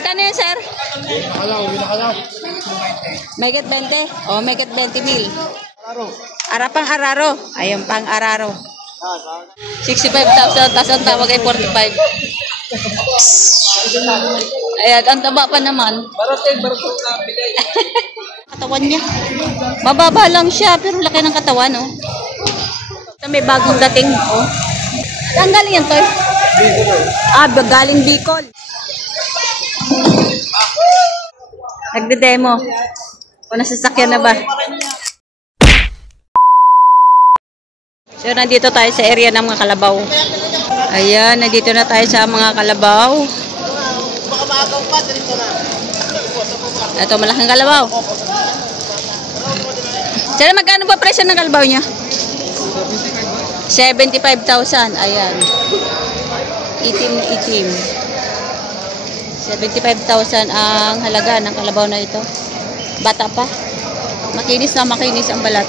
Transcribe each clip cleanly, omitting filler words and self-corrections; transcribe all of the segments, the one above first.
Magkano yan, sir? Nakalaw. Megat 20? O, megat 20 mil. Araro. Arapang araro. Ayun, pang araro. 65,000, tapos ang tawag ay 45. Ayan, ang taba pa naman. Katawan niya. Mababa lang siya, pero laki ng katawan, no? May bagong dating, oh. Saan galing yan, Toy? Galing Bicol. Nagde-demo. O nasasakyan na ba? So, nandito tayo sa area ng mga kalabaw. Ayan, nandito na tayo sa mga kalabaw. Ito, malaking kalabaw. Sir, magkano ba presyo ng kalabaw niya? 75,000. Ayan. Itim. 75,000 ang halaga ng kalabaw na ito. Bata pa. Makinis na makinis ang balat.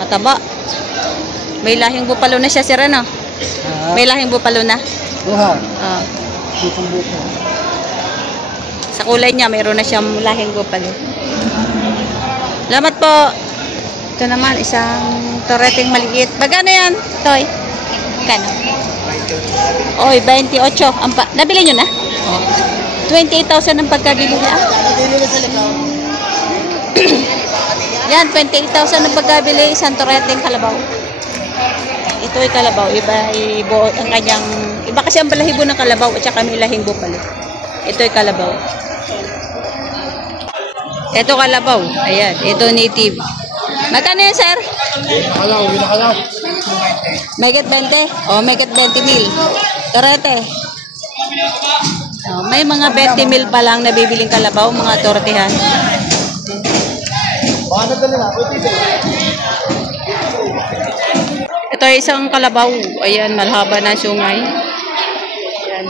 Mataba. May lahing bupalo na siya, sir, ano? May lahing bupalo na. Buha. Buko. Sa kulay niya, mayroon na siyang lahing bupalo. Salamat po. Ito naman, isang toreting maliit. Magkano yan, Toy? Magkano? Oy, 28. Nabili nyo na? 28,000 ang pagkabili niya. Yan, 28,000 ang pagkabili. Isang toreting kalabaw. Ito ay kalabaw. Iba kasi ang balahibo ng kalabaw at saka may lahing bupalo. Ito ay kalabaw. Ito kalabaw. Ayan, ito native. Magkano yan, sir? Nakalaw. Megat 20? O, megat 20 mil. Torete. O, may mga 20 mil pa lang nabibiling kalabaw, mga tortehan. Ito ay isang kalabaw. Ayan, malhaba na sungay. Ayan.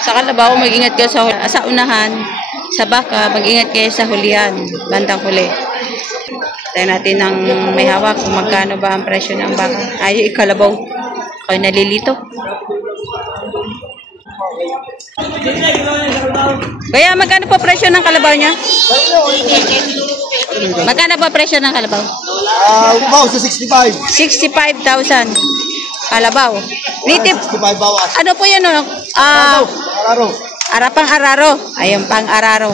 Sa kalabaw, mag-ingat kayo sa unahan. Sa baka, mag-ingat kayo sa hulihan. Bandang huli. Tayo natin ng may hawak kung magkano ba ang presyo ng baka. Ay, kalabaw. Ay, nalilito. Kaya, magkano po presyo ng kalabaw niya? Magkano po presyo ng kalabaw? Upaw sa 65. 65,000. Kalabaw. Native. 65 bawas. Ano po yan? Araro. Arapang araro. Ayun, pang araro.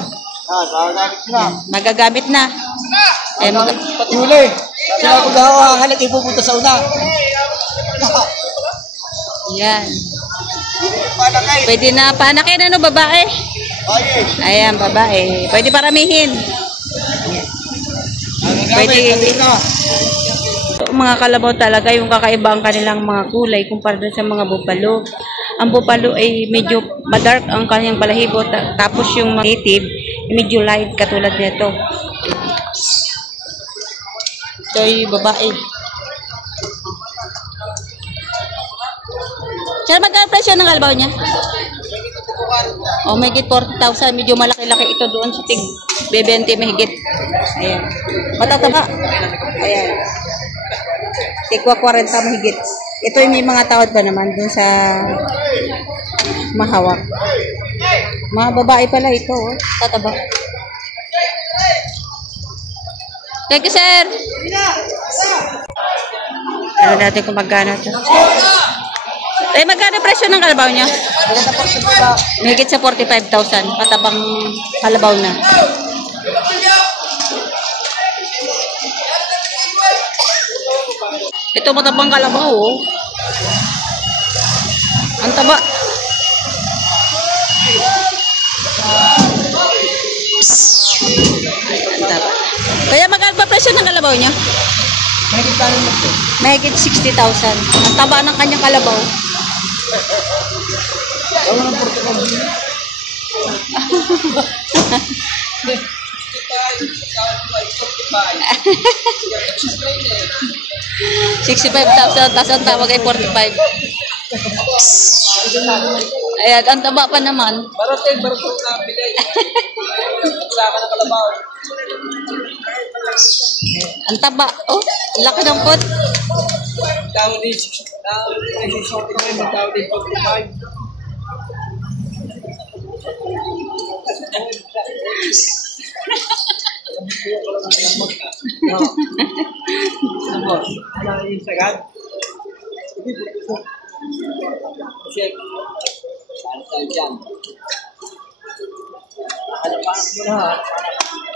Magagamit na. Eh, Pati huli. Sila kung hahanap ipupunta sa una. Yan. Pwede na panakin, ano, babae? Ayan, babae. Pwede paramihin. Pwede. Mga kalabaw talaga, yung kakaiba ang kanilang mga kulay kumpara sa mga bupalo. Ang bupalo ay medyo madark ang kanyang balahibo, tapos yung native medyo light katulad nito. Ito ay babae. Sir, magkano presyo ng kalabaw niya? O, mahigit 40,000. Medyo malaki-laki ito doon sa tig 20 mahigit. Ayan. Matataba. Ayan. Tigwa 40 mahigit. Ito ay may mga tawad pa naman doon sa mahawak. Mga babae pala ito. Oh. Tataba. Thank you, sir. Ano natin kung magkano ito. Eh, magkano presyo ng kalabaw niya? Mahigit sa 45,000. Matabang kalabaw na. Ito matabang kalabaw, oh. Ang taba. Ang taba. Kaya magkano ba presyo ng kalabaw niya? Mahigit 60,000. Ang taba ng kanyang kalabaw. $65,000, tapos ang tawag ay 45. Ayan, ang taba pa naman. Barot na bilay. Wala ka na kalabaw. Ang taba. Oh, laki ng pot. Tawad din. Tawad din 45. Ano yung sagad? Check. Saan dyan?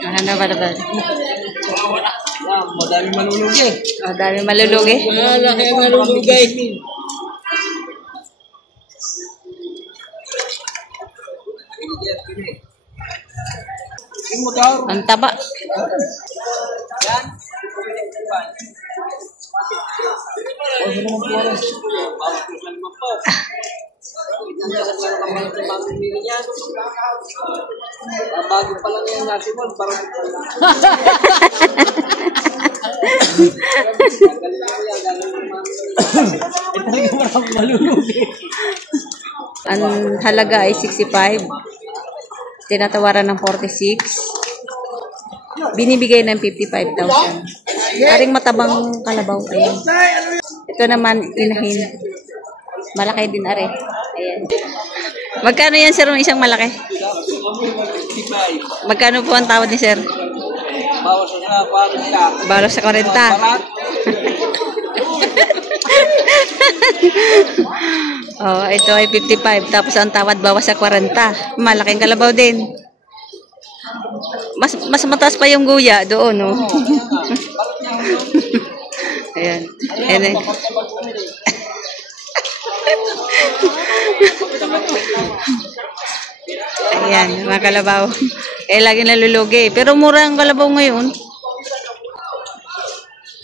Ano ba ba? Madami malulugi. Oh, dami malulugi. Laki ang malulugi. Ang taba. Yan. Bago pa lang yung nasi mo, parang Ang halaga ay 65. Tinatawaran ng 46. Binibigay ng 55,000. Aring matabang kalabaw. Ayan. Ito naman, inahin. Malaki din, are. Ayan. Magkano yan, sir, isang malaki? Magkano po ang tawad ni sir? bawas sa 40. Balos sa 40. Oh, ito ay 55. Tapos ang tawad bawas sa 40. Malaking kalabaw din. Mas mataas pa yung guya doon, no? Ayan. Ayan. Ayan, mga kalabaw. Eh, lagi nalulugi. Pero mura ang kalabaw ngayon.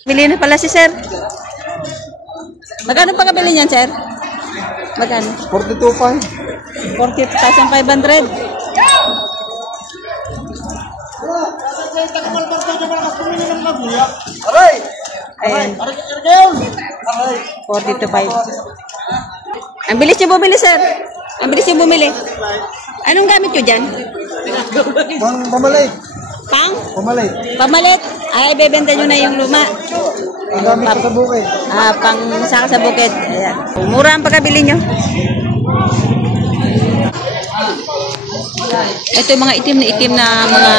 Bili na pala si sir. Magkano pa kabili niyan, sir? Magkano? 42.5. 40,500. Aray! Ayan. Aray! 42.5. Ang bilis niyo bumili, sir. Ang bilis niyo bumili. Anong gamit niyo dyan? Pamalit. Pang? Pamalit. Pamalit. Ay, bebenta nyo na yung luma. Ang gamit ko sa bukid. Pang saka sa bukid. Ayan. Mura ang pagkabili nyo. Ito yung mga itim na mga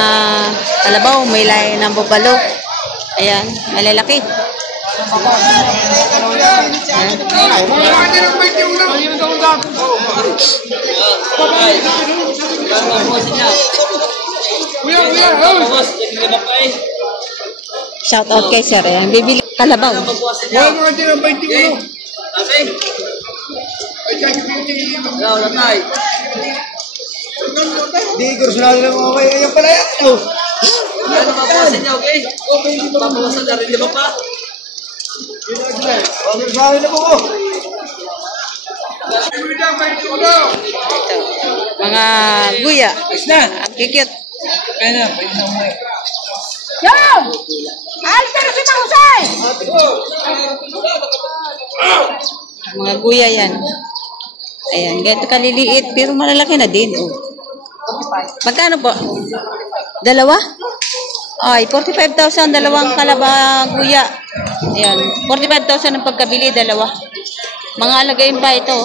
kalabaw. May lahi ng bubalo. Ayan. Malalaki. Shout out kay sir. Ayan. Bibili kalabaw. Hindi, kursunado lang okay. Ayan pala yan. Ano papawasan niya, okay? Okay, hindi pa papawasan na rin. Di ba pa? Kursunado na po ko. Mga guya. Ayos na. Ang kikit. Kaya na, pwede na umuwi. Mga guya yan. Ayan, ganito kaliliit, pero malalaki na din. Oh. Magkano po? Dalawa? Ay, 45,000, dalawang kalaba guya. Ayan, 45,000 ang pagkabili, dalawa. Mga alagayin pa ito.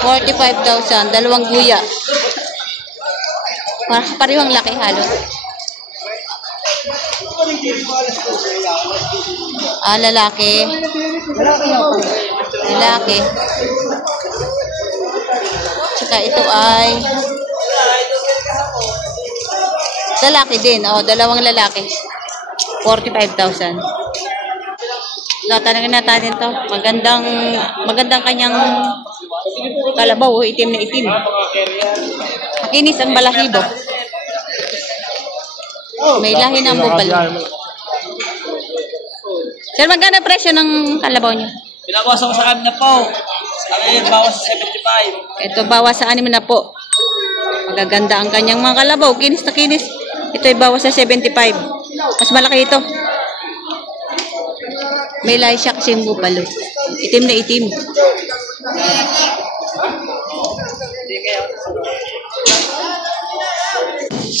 45,000, dalawang guya. Parehong laki halos. Lalaki. Lalaki. Tsaka ito ay lalaki din. Oh, dalawang lalaki. 45,000. Tatanungin natin to. Magandang kanyang kalabaw. Itim na itim. Makinis ang balahibo. May lahi ng bubalo. Sir, magkano presyo ng kalabaw niyo? Pinabawasan ko sa amin na po. Akin, bawas sa 75. Ito, bawas sa 6 na po. Magaganda ang kanyang mga kalabaw. Kinis na kinis. Ito ay bawas sa 75. Mas malaki ito. May lahi siya kasi yung bubalo. Itim na itim.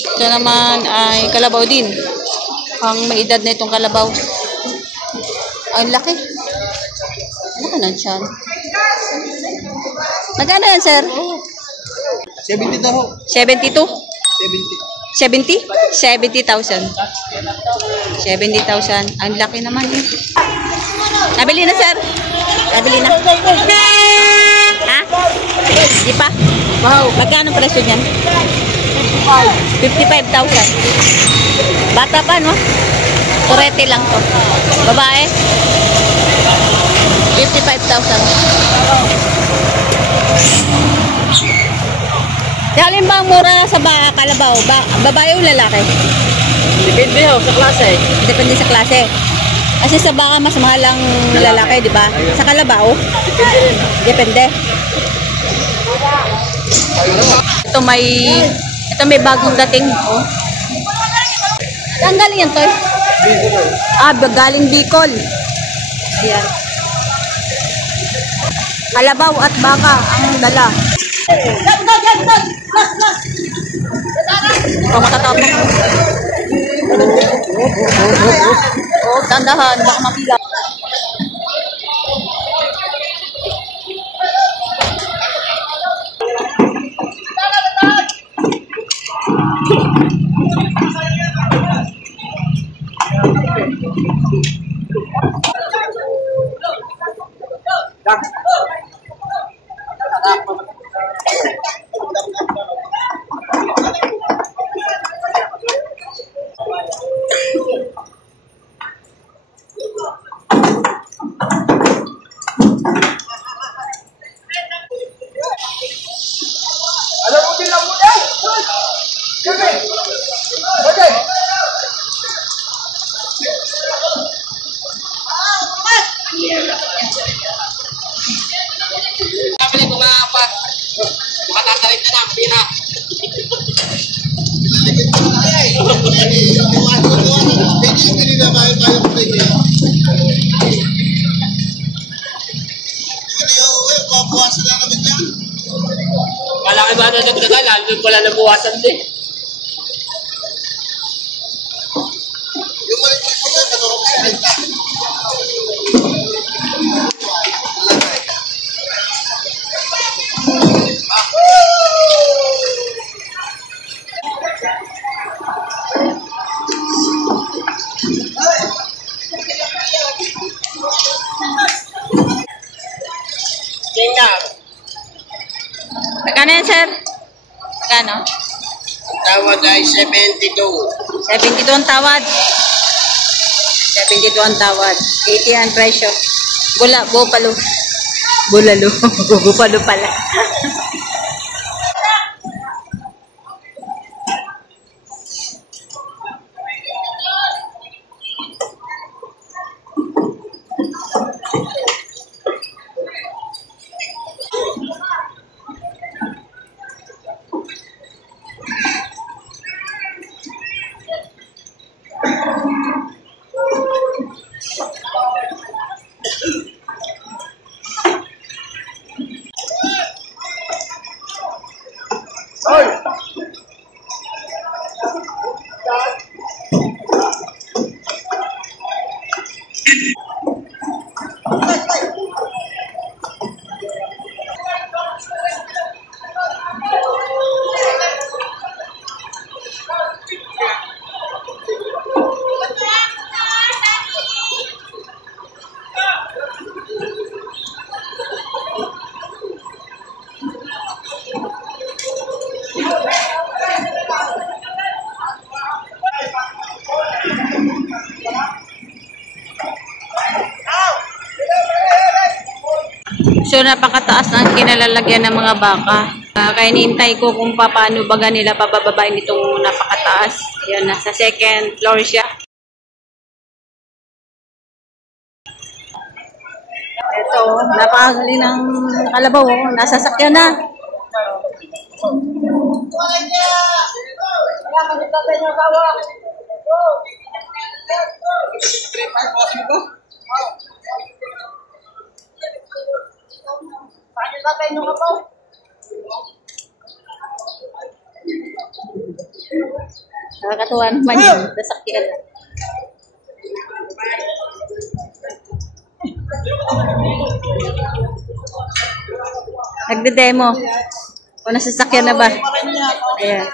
Ito naman ay kalabaw din. Ang may edad na itong kalabaw. Ang laki. Laki na siya. Magkano yan, sir? 70 daw. 72? 70. 70? 70,000. 70,000. Ang laki naman eh. Nabili na, sir? Nabili na. Ha? Di pa? Wow. Magkano presyo niyan? 55,000. Bata pa, no? Turete lang to. Babae? 55,000. Alin ba ang mura sa kalabaw? Babae o lalaki? Depende ho, sa klase. Depende sa klase. Kasi sa baka mas mahal ang lalaki, di ba? Sa kalabaw? Depende. Ito may bagong dating. Oh. Saan galing yan, Toy? Galing Bicol. Ayan. Kalabaw at baka ang dala. Matatapos mo. Tandahan, baka mapila. Alam mo din lang mo yan! Sige! Okay! Sabi nito nga pa, makatatarik na lang, pina. Malaki ba na nagdagal? Lalo wala nabuwasan din. Tingnan. Magkano yan, sir? Magkano? Tawad ay 72. 72 ang tawad. 72 ang tawad. 80 ang presyo. Bupalo. Bulalo. Bupalo pala. So, napakataas ang kinalalagyan ng mga baka. Kaya nihintay ko kung paano baga nila pabababain itong napakataas. Yan, nasa second floor siya. Ito, napakagaling ng kalabaw. Nasa sakyan na. Tatay nyo ka po. Nakakatuwa naman yun. Nasakyan. Nagde-demo. O nasasakyan na ba? Ayan.